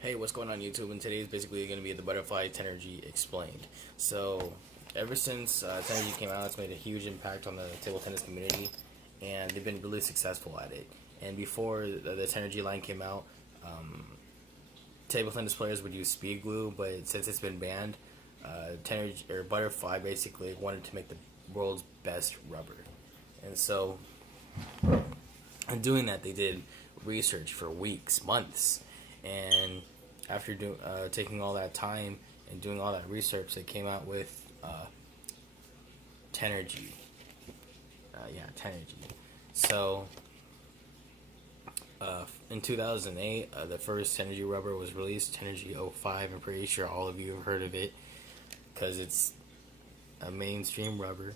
Hey, what's going on YouTube? And today is basically going to be the Butterfly Tenergy Explained. So, ever since Tenergy came out, it's made a huge impact on the table tennis community, and they've been really successful at it. And before the Tenergy line came out, um, table tennis players would use speed glue, but since it's been banned, Tenergy or Butterfly basically wanted to make the world's best rubber. And so, in doing that, they did research for weeks, months, and after taking all that time and doing all that research, they came out with Tenergy. Tenergy. So, in 2008, the first Tenergy rubber was released, Tenergy 05. I'm pretty sure all of you have heard of it because it's a mainstream rubber,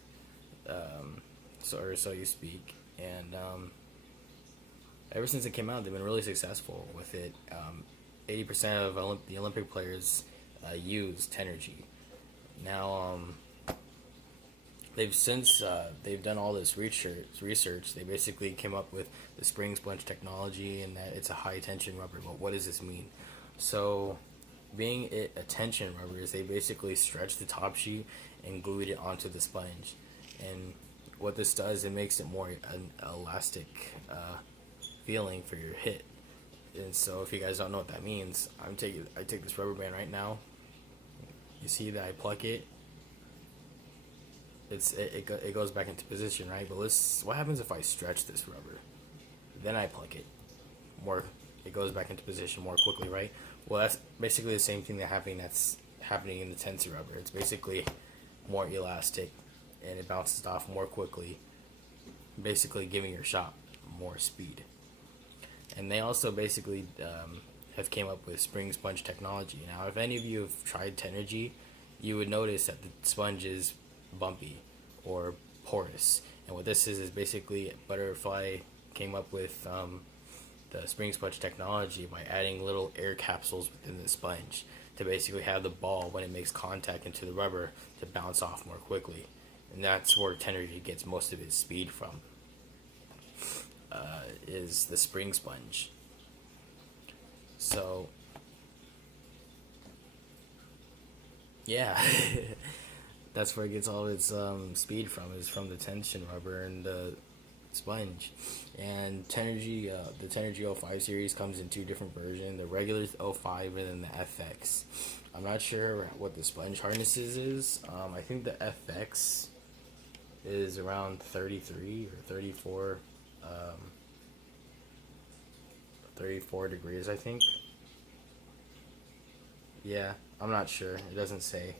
or so you speak. And ever since it came out, they've been really successful with it. 80% of the Olympic players use Tenergy. Now, they've done all this research. They basically came up with the spring sponge technology, and that it's a high tension rubber. But what does this mean? So, being it a tension rubber is they basically stretch the top sheet and glued it onto the sponge. And what this does, it makes it more an elastic feeling for your hit. And so, if you guys don't know what that means, I take this rubber band right now. You see that I pluck it. It goes back into position, right? But what happens if I stretch this rubber? Then I pluck it more. It goes back into position more quickly, right? Well, that's basically the same thing that's happening in the Tensor rubber. It's basically more elastic, and it bounces off more quickly, basically giving your shot more speed. And they also basically have came up with spring sponge technology. Now, if any of you have tried Tenergy, you would notice that the sponge is bumpy or porous. And what this is basically Butterfly came up with the spring sponge technology by adding little air capsules within the sponge to basically have the ball, when it makes contact into the rubber, to bounce off more quickly. And that's where Tenergy gets most of its speed from. Is the spring sponge. So, yeah, that's where it gets all its speed from, is from the tension rubber and the sponge. And Tenergy, the Tenergy 05 series comes in two different versions, the regular 05 and then the FX. I'm not sure what the sponge harnesses is. I think the FX is around 33 or 34 34 degrees, I think. Yeah, I'm not sure. It doesn't say.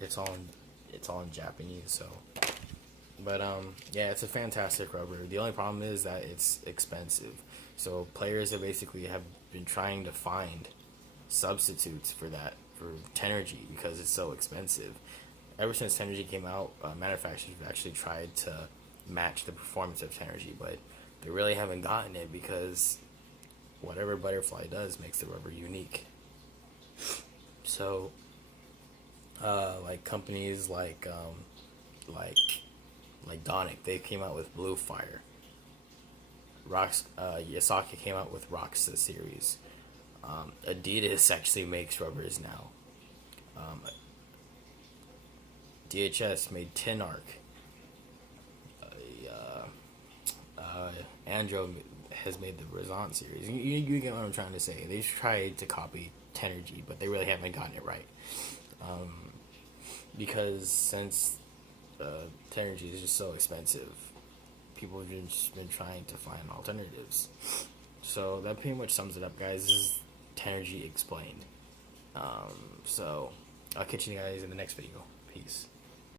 It's all in Japanese, so. But yeah, it's a fantastic rubber. The only problem is that it's expensive. So players that basically have been trying to find substitutes for Tenergy because it's so expensive. Ever since Tenergy came out, manufacturers have actually tried to match the performance of Tenergy, but they really haven't gotten it because whatever Butterfly does makes the rubber unique. So, like companies like Donic, they came out with Blue Fire. Yasaki came out with Roxa series. Adidas actually makes rubbers now. DHS made Tinarc. Andro has made the Razan series. You get what I'm trying to say. They've tried to copy Tenergy, but they really haven't gotten it right. Because since Tenergy is just so expensive, people have just been trying to find alternatives. So that pretty much sums it up, guys. This is Tenergy Explained. So I'll catch you guys in the next video. Peace.